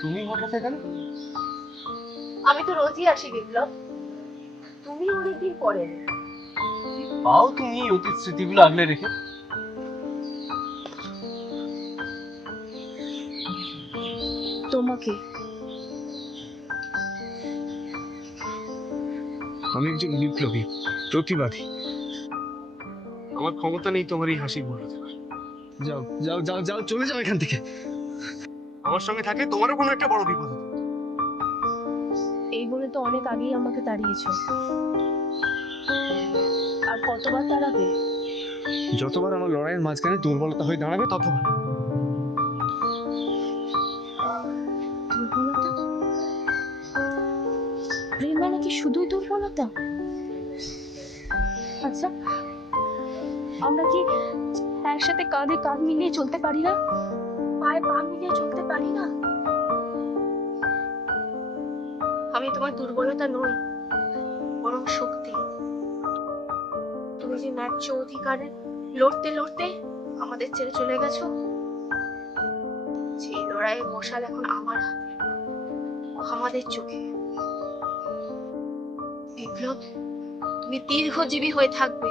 তুমি হঠাৎ এখানে? আমি তো রোজই আসি বিপ্লব, তুমি অনেকদিন পরে। পাও তুমি এই অতীত স্মৃতিগুলো আগলে রেখে? তোমাকে আমি একজন বিপ্লবী, প্রতিবাদী। আমার ক্ষমতা নেই তোমার এই হাসি ভুলে দেওয়ার। যাও যাও যাও যাও, চলে যাও এখান থেকে। আমার সঙ্গে থাকলে তোমারও কোনো একটা বড় বিপদ হতো। এই বলে তো অনেক আগেই আমাকে তাড়িয়েছো, আর কতবার তাড়াবে? যতবার আমার লড়াইয়ের মাঝখানে দুর্বলতা হয়ে দাঁড়াবে ততবার। দুর্বলতা? প্রেম মানে কি শুধুই দুর্বলতা? আচ্ছা, আমরা কি একসাথে কাঁধে কাঁধ মিলিয়ে চলতে পারি না? পায়ে পা মিলিয়ে চলতে পারি না? আমি তোমার দুর্বলতা নই, বরং শক্তি। তুমি যে ন্যায্য অধিকারে লড়তে লড়তে আমাদের ছেড়ে চলে গেছো, সেই লড়াইয়ের মশাল এখন আমার হাতে, আমাদের চোখে। বিপ্লব, তুমি দীর্ঘজীবী হয়ে থাকবে।